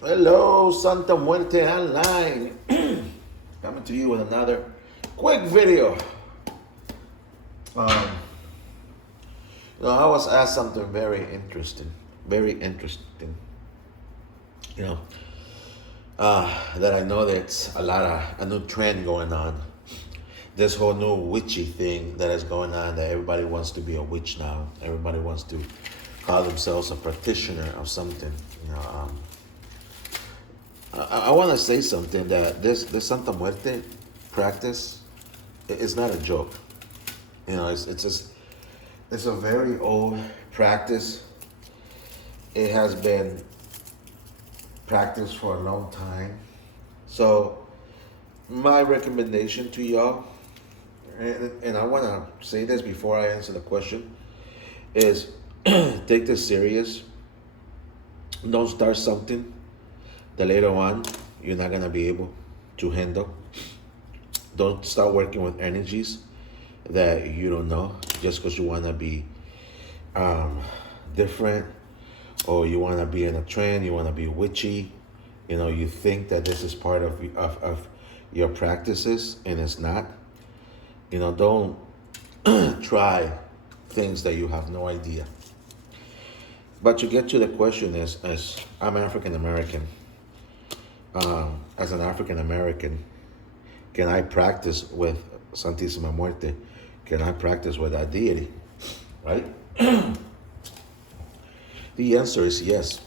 Hello, Santa Muerte Online. Coming to you with another quick video. Um, I was asked something very interesting. Very interesting. You know, that I know that's a new trend going on. This whole new witchy thing that is going on, that everybody wants to be a witch now. Everybody wants to call themselves a practitioner of something. I want to say something, that this Santa Muerte practice is not a joke. It's a very old practice. It has been practiced for a long time. So my recommendation to y'all, and I want to say this before I answer the question, is take this serious. Don't start something that later on you're not gonna be able to handle. Don't start working with energies that you don't know just because you wanna be different, or you wanna be in a trend, you wanna be witchy. You think that this is part of your practices, and it's not. Don't try things that you have no idea. But to get to the question, is as I'm African American, as an African American, can I practice with Santísima Muerte? Can I practice with that deity? Right? The answer is yes.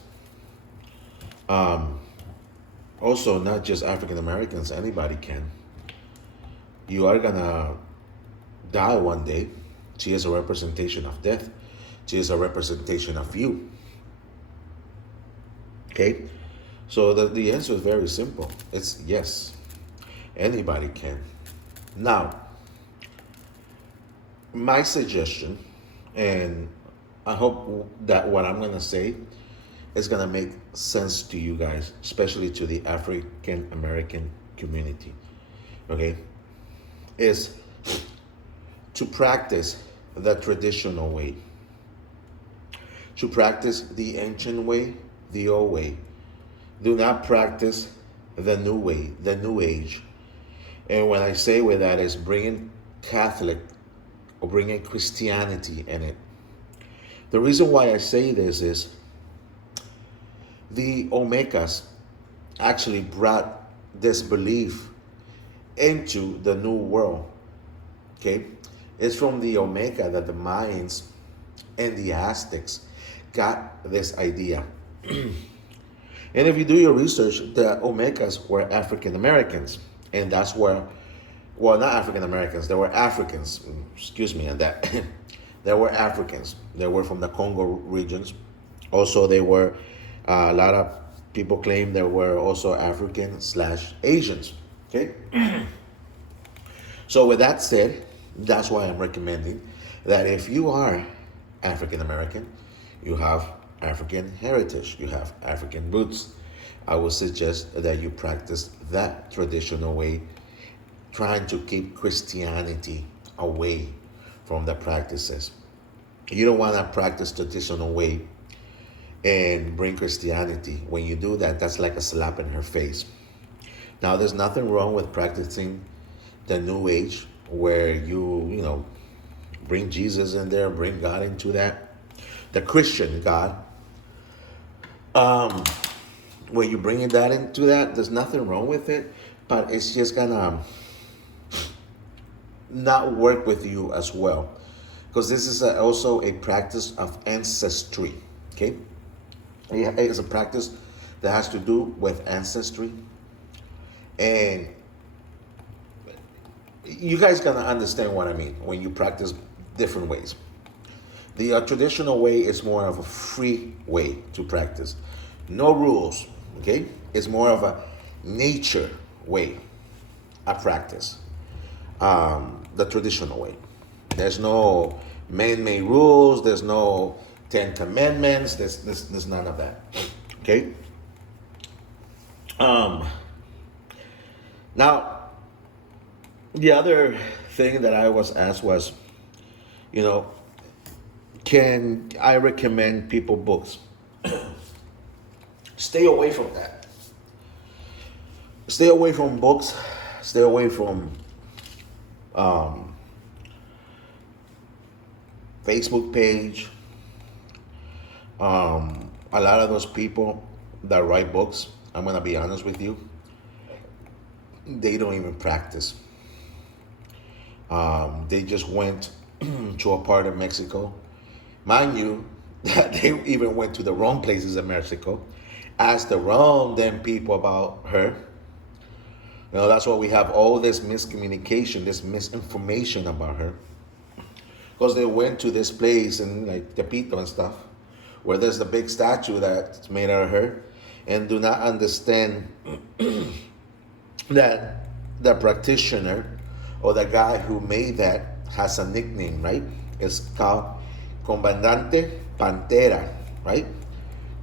Also, not just African Americans, anybody can. You are gonna die one day. She is a representation of death. She is a representation of you. Okay? So the answer is very simple. It's yes. Anybody can. Now, my suggestion, and I hope that what I'm going to say is going to make sense to you guys, especially to the African American community, okay, is to practice the traditional way, to practice the ancient way, the old way. Do not practice the new way, the new age. And when I say with that, is bringing Catholic or bringing Christianity in it. The reason why I say this is the Olmecas actually brought this belief into the new world. Okay? It's from the Olmeca that the Mayans and the Aztecs got this idea. And if you do your research, the Olmecas were African Americans. And that's where, well, not African Americans, they were Africans. Excuse me on that. They were Africans. They were from the Congo regions. Also, they were, a lot of people claim they were also African/Asians. Okay? So, with that said, that's why I'm recommending that if you are African American, you have African heritage, you have African roots, I would suggest that you practice that traditional way, trying to keep Christianity away from the practices. You don't want to practice traditional way and bring Christianity. When you do that, that's like a slap in her face. Now, there's nothing wrong with practicing the new age, where you bring Jesus in there, bring God into that, the Christian God. Where you bringing that into that, there's nothing wrong with it, but it's just gonna not work with you as well, because this is also a practice of ancestry. Okay, it's a practice that has to do with ancestry, and you guys gonna understand what I mean when you practice different ways. The traditional way is more of a free way to practice, no rules. Okay, it's more of a nature way of practice. The traditional way. There's no man-made rules. There's no 10 commandments. There's none of that. Okay. Now, the other thing that I was asked was, can I recommend people books? Stay away from that. Stay away from books. Stay away from um, Facebook page. A lot of those people that write books, I'm gonna be honest with you, they don't even practice. They just went to a part of Mexico. Mind you, that they even went to the wrong places in Mexico, asked the wrong damn people about her. You know, that's why we have all this miscommunication, this misinformation about her. Because they went to this place in like Tepito and stuff, where there's the big statue that's made out of her, and do not understand that the practitioner or the guy who made that has a nickname, right? It's called Comandante Pantera, right?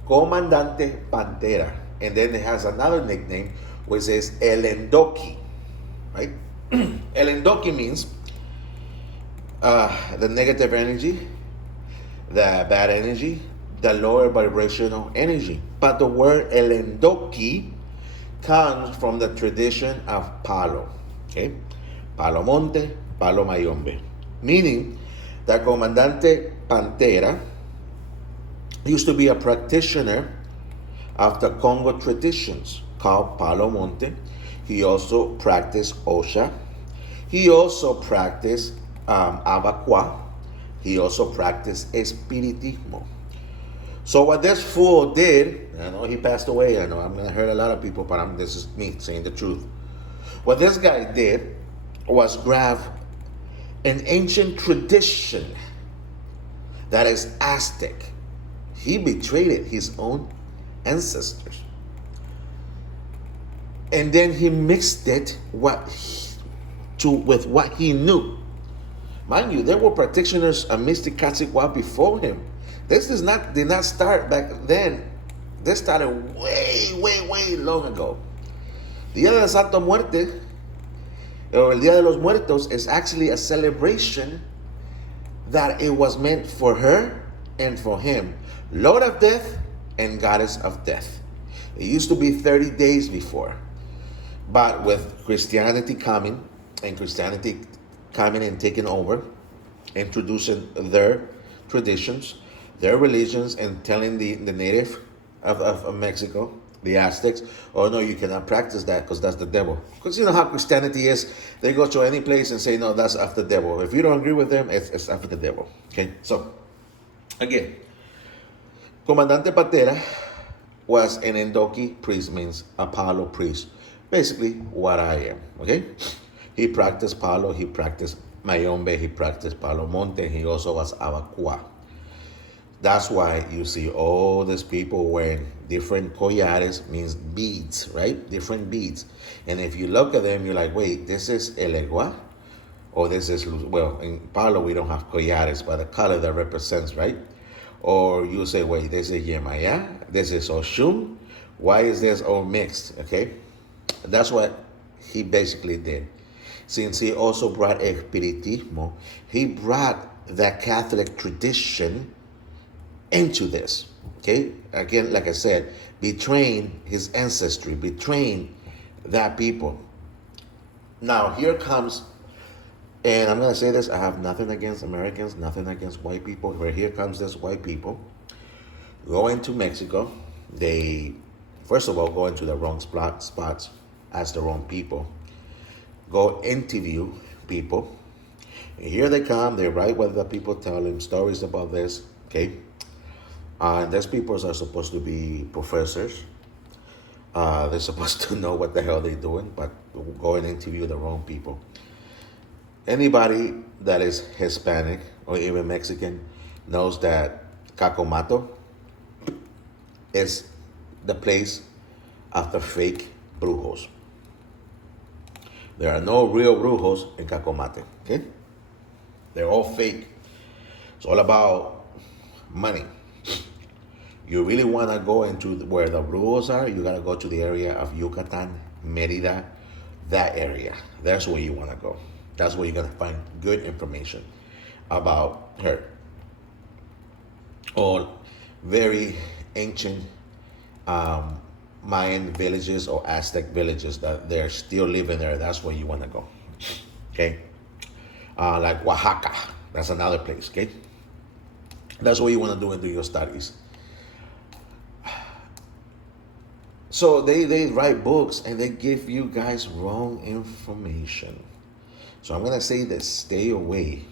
Comandante Pantera. And then it has another nickname, which is El Endoki, right? El Endoki means the negative energy, the bad energy, the lower vibrational energy. But the word El Endoki comes from the tradition of Palo, okay? Palo Monte, Palo Mayombe. Meaning that Comandante Pantera used to be a practitioner of the Congo traditions called Palo Monte. He also practiced Osha. He also practiced Abacua. He also practiced Espiritismo. So what this fool did, I know he passed away, I know I'm gonna hurt a lot of people, but this is me saying the truth. What this guy did was grab an ancient tradition that is Aztec. He betrayed his own ancestors. And then he mixed it with what he knew. Mind you, there were practitioners of mystic Cacique before him. This did not start back then. This started way long ago. Dia de Santa Muerte, or El Día de los Muertos, is actually a celebration that it was meant for her and for him. Lord of Death and Goddess of Death. It used to be 30 days before. But with Christianity coming and taking over, introducing their traditions, their religions, and telling the native of Mexico, the Aztecs, oh no, you cannot practice that because that's the devil. Because you know how Christianity is, they go to any place and say, no, that's of the devil. If you don't agree with them, it's of the devil. Okay, so again, Comandante Patera was an Endoki priest, means Apollo priest. Basically, what I am, okay? He practiced Palo, he practiced Mayombe, he practiced Palo Monte, he also was Abacua. That's why you see all these people wearing different collares, means beads, right? Different beads. And if you look at them, you're like, wait, this is El Egua? Or this is, well, in Palo we don't have collares, but the color that represents, right? Or you say, wait, this is Yemaya, this is Oshun. Why is this all mixed, okay? That's what he basically did. Since he also brought Espiritismo, he brought the Catholic tradition into this, okay? Again, like I said, betraying his ancestry, betraying that people. Now, here comes, and I'm going to say this, I have nothing against Americans, nothing against white people, but here comes this white people going to Mexico. They, first of all, go into the wrong spots, ask the wrong people, go interview people. And here they come, they write what the people tell them, stories about this, okay? And these people are supposed to be professors. They're supposed to know what the hell they're doing, but go and interview the wrong people. Anybody that is Hispanic or even Mexican knows that Cacomato is the place of the fake brujos. There are no real brujos in Cacomate, okay? They're all fake. It's all about money. You really want to go into where the brujos are, you got to go to the area of Yucatan, Merida, that area. That's where you want to go. That's where you're going to find good information about her. All very ancient um, Mayan villages or Aztec villages that they're still living there. That's where you want to go. Okay, like Oaxaca. That's another place. Okay, that's what you want to do and do your studies. So they write books and they give you guys wrong information. So I'm gonna say this: stay away,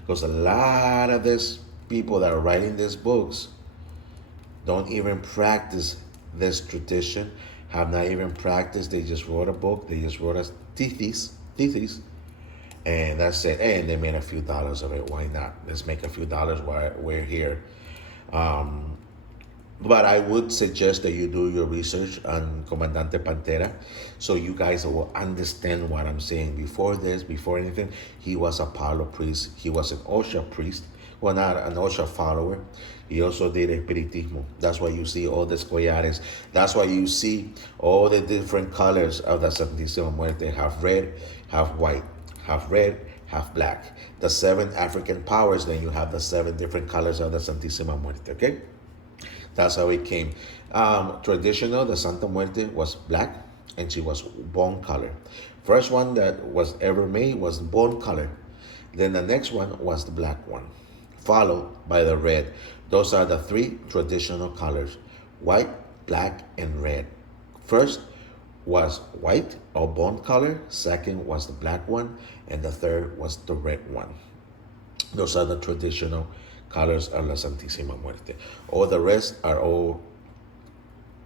because a lot of these people that are writing these books don't even practice this tradition. Have not even practiced. They just wrote a book. They just wrote a thesis, and that's it. And they made a few dollars of it. Why not? Let's make a few dollars while we're here. Um, but I would suggest that you do your research on Comandante Pantera so you guys will understand what I'm saying. Before this, before anything, he was a Palo priest. He was an Osha priest. Well, not an Osha follower. He also did Espiritismo. That's why you see all these collares. That's why you see all the different colors of the Santísima Muerte. Half red, half white, half red, half black. The 7 African powers, then you have the 7 different colors of the Santísima Muerte, okay? That's how it came. Traditional, the Santa Muerte was black and she was bone color. First one that was ever made was bone color. Then the next one was the black one, followed by the red. Those are the 3 traditional colors: white, black, and red. First was white or bone color, second was the black one, and the third was the red one. Those are the traditional colors of La Santísima Muerte. All the rest are all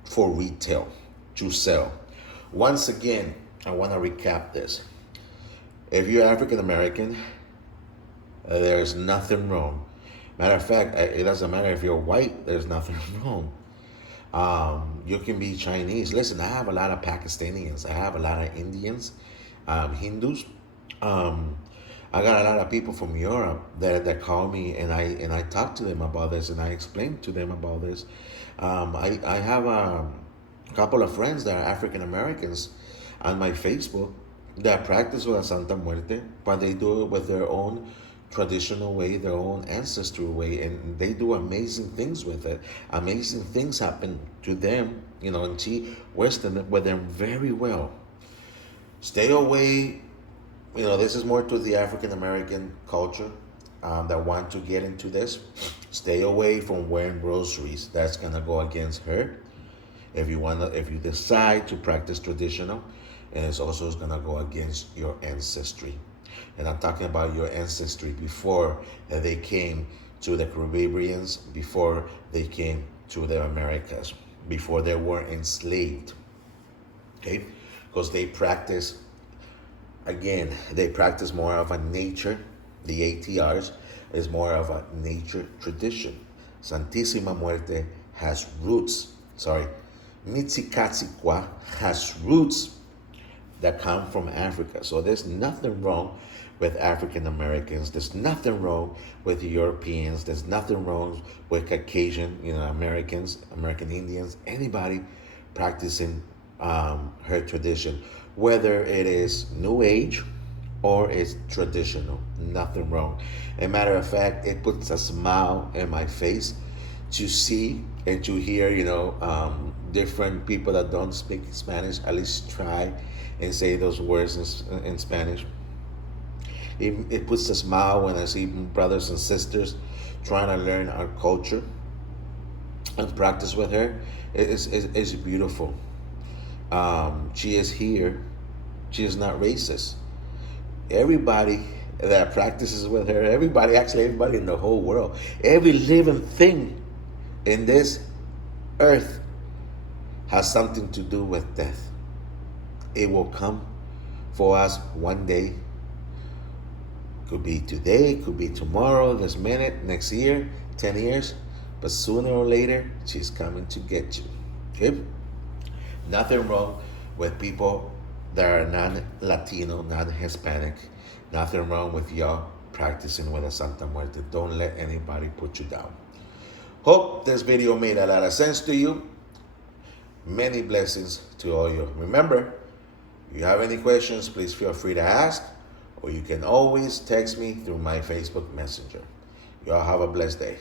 for retail, to sell. Once again, I want to recap this. If you're African American, there's nothing wrong. Matter of fact, it doesn't matter if you're white, there's nothing wrong. You can be Chinese. Listen, I have a lot of Pakistanians. I have a lot of Indians, Hindus. I got a lot of people from Europe that call me and I talk to them about this and I explain to them about this. I have a couple of friends that are African Americans on my Facebook that practice with a Santa Muerte, but they do it with their own traditional way, their own ancestral way, and they do amazing things with it. Amazing things happen to them, and she works with them very well. Stay away. This is more to the African American culture that want to get into this. Stay away from wearing rosaries. That's gonna go against her. If you decide to practice traditional, and it's also gonna go against your ancestry. And I'm talking about your ancestry before they came to the Caribbeans, before they came to the Americas, before they were enslaved. Okay, because they practice more of a nature. The ATRs is more of a nature tradition. Santísima Muerte has roots. Mitsikatzikwa has roots that come from Africa. So there's nothing wrong with African Americans. There's nothing wrong with Europeans. There's nothing wrong with Caucasian, Americans, American Indians, anybody practicing her tradition, whether it is New Age or it's traditional. Nothing wrong. As a matter of fact, it puts a smile in my face to see and to hear, different people that don't speak Spanish at least try and say those words in Spanish. It puts a smile when I see brothers and sisters trying to learn our culture and practice with her. It's beautiful. She is here. She is not racist. Everybody that practices with her, everybody in the whole world, every living thing in this earth has something to do with death. It will come for us one day. Could be today, could be tomorrow, this minute, next year, 10 years. But sooner or later, she's coming to get you. Okay? Nothing wrong with people that are non-Latino, non-Hispanic. Nothing wrong with y'all practicing with a Santa Muerte. Don't let anybody put you down. Hope this video made a lot of sense to you. Many blessings to all you. Remember, if you have any questions, please feel free to ask, or you can always text me through my Facebook Messenger. Y'all have a blessed day.